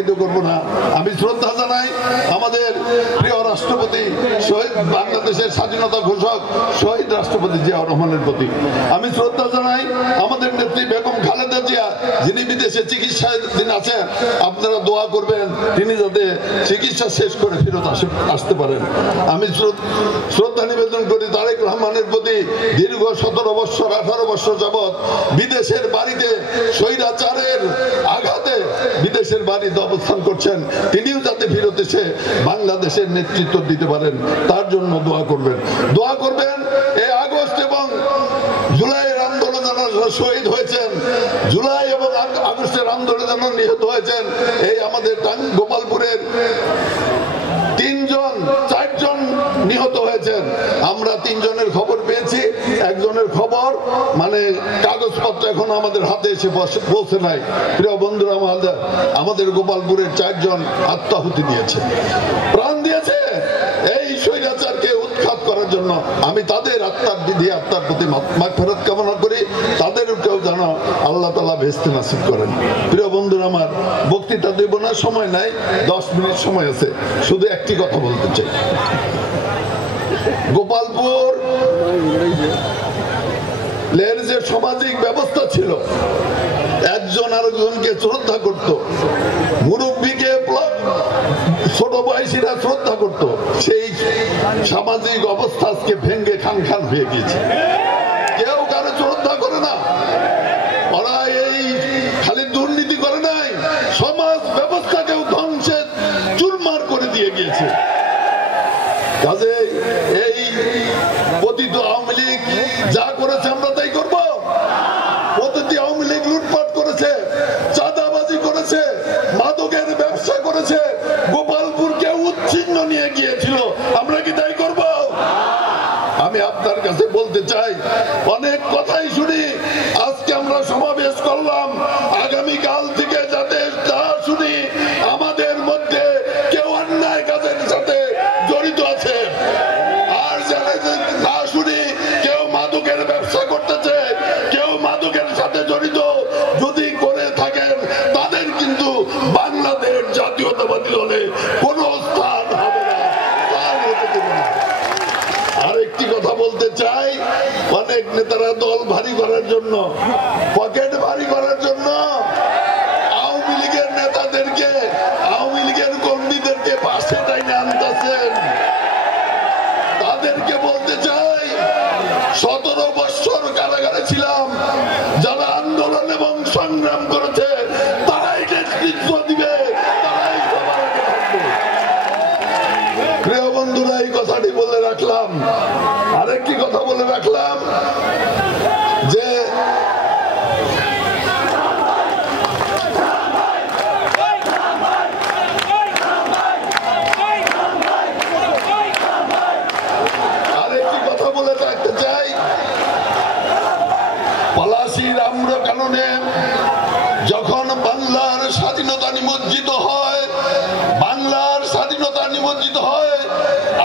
উৎসাহিত করব না। আমি শ্রদ্ধা জানাই আমাদের প্রিয় রাষ্ট্রপতি শহীদ বাংলাদেশের স্বাধীনতা ঘোষক শহীদ রাষ্ট্রপতি জিয়াউর রহমানের প্রতি। আমি শ্রদ্ধা জানাই আমাদের নেত্রী বেগম খালেদা জিয়া, যিনি বিদেশে চিকিৎসাধীন আছেন। আপনারা দোয়া করবেন তিনি যাতে চিকিৎসা শেষ করে ফেরত আসতে পারেন। আমি শ্রদ্ধা নিবেদন করি তারেক রহমানের প্রতি। দীর্ঘ 17 বছর 18 বছর যাবৎ বিদেশের বাড়িতে স্বৈরাচারের আঘাতে বিদেশের বাড়িতে অবস্থান করছেন, তিনিও যাতে ফেরত এসে বাংলাদেশের নেতৃত্ব দিতে পারেন তার জন্য দোয়া করবেন। দোয়া করবেন এই আগস্ট এবং জুলাইয়ের আন্দোলনে যারা শহীদ হয়েছেন, জুলাই এবং আগস্টের আন্দোলনে যারা নিহত হয়েছেন, এই আমাদের গোপালপুরের 4জন নিহত হয়েছেন। আমরা 3 জনের খবর পেয়েছি, একজনের খবর মানে কাগজপত্র এখন আমাদের হাতে এসে পৌঁছে নাই। প্রিয় বন্ধুরা, আমাদের গোপালপুরের 4 জন আত্মাহুতি দিয়েছে, প্রাণ দিয়েছে এই স্বৈরাচারকে উৎখাত করার জন্য। আমি তাদের আত্মার প্রতি মাগফিরাত কামনা করি, তাদেরকেও যেন আল্লাহ তাআলা বেহেশত নসিব করেন। প্রিয় বন্ধুরা আমার, বক্তৃতা দেব না, সময় নাই, 10 মিনিট সময় আছে। শুধু একটি কথা বলতে চাই। গোপালপুর এর যে সামাজিক ব্যবস্থা ছিল, একজন আরেকজনকে শ্রদ্ধা করত, মুরব্বীকে ছোট বয়সীরা শ্রদ্ধা করত, সেই সামাজিক অবস্থা আজকে ভেঙ্গে খান খান হয়ে গিয়েছে। কেউ কারো শ্রদ্ধা করে না। ওরা এই খালি দুর্নীতি করে নাই, সমাজ ব্যবস্থাকেও ধ্বংসের চুরমার করে দিয়ে গিয়েছে। কাজে এই পতিত আওয়ামী লীগ যা করেছে আমরা তাই করব। পতিত আওয়ামী লীগ লুটপাট করেছে, চাঁদাবাজি করেছে, মাদকের ব্যবসা করেছে, গোপালপুরকে উচ্ছিন্ন নিয়ে গিয়েছিল। আমরা কি তাই করব? আমি আপনার কাছে বলতে চাই, অনেক কথাই শুনি, আজকে আমরা সমাবেশ করলাম, আগামীকাল থেকে যাতে তা শুনি আমাদের মধ্যে কেউ অন্যায় কাজের সাথে জড়িত আছে, আর যারা না শুনি কেউ মাদকের ব্যবসা করতেছে, কেউ মাদকের সাথে জড়িত যদি করে থাকেন, তাদের কিন্তু বাংলাদেশ জাতীয়তাবাদী দলে কোনো স্থান হবে না। আরেকটি কথা বলতে চাই, অনেক নেতারা দল ভারী করার জন্য, পকেট ভারী করার জন্য আওয়ামী লীগের নেতাদেরকে, আওয়ামী লীগের কর্মীদেরকে পাশে টাইনে আনতেছেন। তাদেরকে বলতে চাই, 17 বছর কারাগারে ছিলাম, যারা আন্দোলন এবং সংগ্রাম করেছে তারাই নেতৃত্ব দিবে, তারাই সবার আগে থাকবে। প্রিয় বন্ধুরা, এই কথাটি বলে রাখলাম। আরেকটি কথা বলে রাখলাম যে পলাশীর আম্র কাননে যখন বাংলার স্বাধীনতা নিমজ্জিত হয়, বাংলার স্বাধীনতা নিমজ্জিত হয়,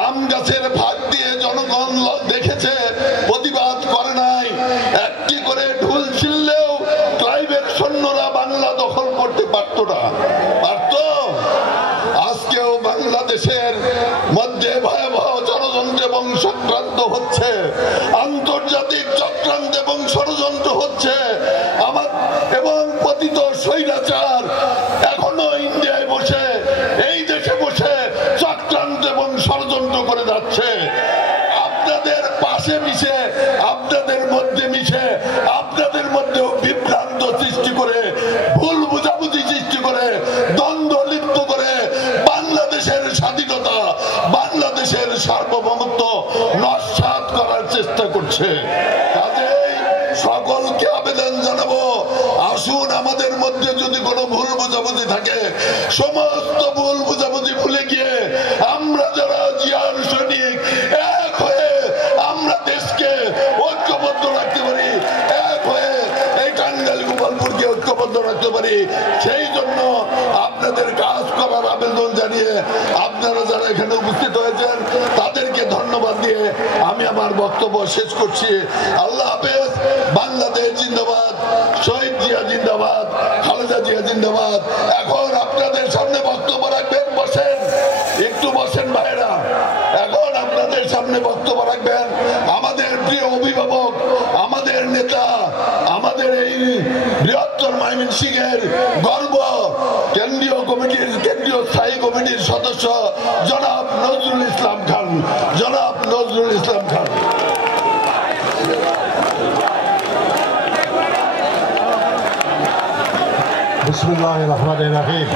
আম গাছের ফাঁক দিয়ে জনগণ দেখেছে, প্রতিবাদ করে নাই। একটি করে ঢুল ছিললেও ক্লাইভের সৈন্যরা বাংলা দখল করতে পারত না, পারত? আজকেও বাংলাদেশের মধ্যে ভয়াবহ ষড়যন্ত্র এবং চক্রান্ত হচ্ছে, আন্তর্জাতিক চক্রান্ত এবং ষড়যন্ত্র হচ্ছে। এবং পতিত স্বৈরাচার এখনো ইন্ডিয়ায় বসে, এই দেশে বসে চক্রান্ত এবং ষড়যন্ত্র করে যাচ্ছে। আপনাদের পাশে মিশে, আপনাদের মধ্যে মিশে, আপনাদের মধ্যেও বিভ্রান্ত সৃষ্টি করে, ভুল বুঝাবুঝি সৃষ্টি করে, দ্বন্দ্ব লিপ্ত করে বাংলাদেশের স্বাধীনতা, বাংলাদেশের সার্বভৌমত্ব নস্যাৎ করার চেষ্টা করছে। কাজেই সকলকে আবেদন জানাবো, আসুন আমাদের মধ্যে যদি কোনো ভুল বুঝাবুঝি থাকে, সমস্ত ভুল বুঝাবুঝি ভুলে গিয়ে আমরা যারা জিয়ার সৈনিক, এক হয়ে আমরা দেশকে ঐক্যবদ্ধ রাখতে পারি, এক হয়ে এই টাঙ্গাইল গোপালপুরকে ঐক্যবদ্ধ রাখতে পারি। সেই জন্য আপনাদের কাজ করার আবেদন জানিয়ে আপনারা যারা এখানে উপস্থিত হয়েছেন তাদেরকে ধন্যবাদ দিয়ে আমি আমার বক্তব্য শেষ করছি। আল্লাহ হাফেজ। বাংলাদেশ জিন্দাবাদ, শহীদ জিয়া জিন্দাবাদ, খালেদা জিয়া জিন্দাবাদ। এখন আপনাদের সামনে সামনে বক্তব্য রাখবেন আমাদের প্রিয় অভিভাবক, আমাদের নেতা, আমাদের এই বৃহত্তর ময়মনসিংহের গর্ব, কেন্দ্রীয় স্থায়ী কমিটির সদস্য জনাব নজরুল ইসলাম খান। জনাব নজরুল ইসলাম খান। বিসমিল্লাহির রহমানির রহিম।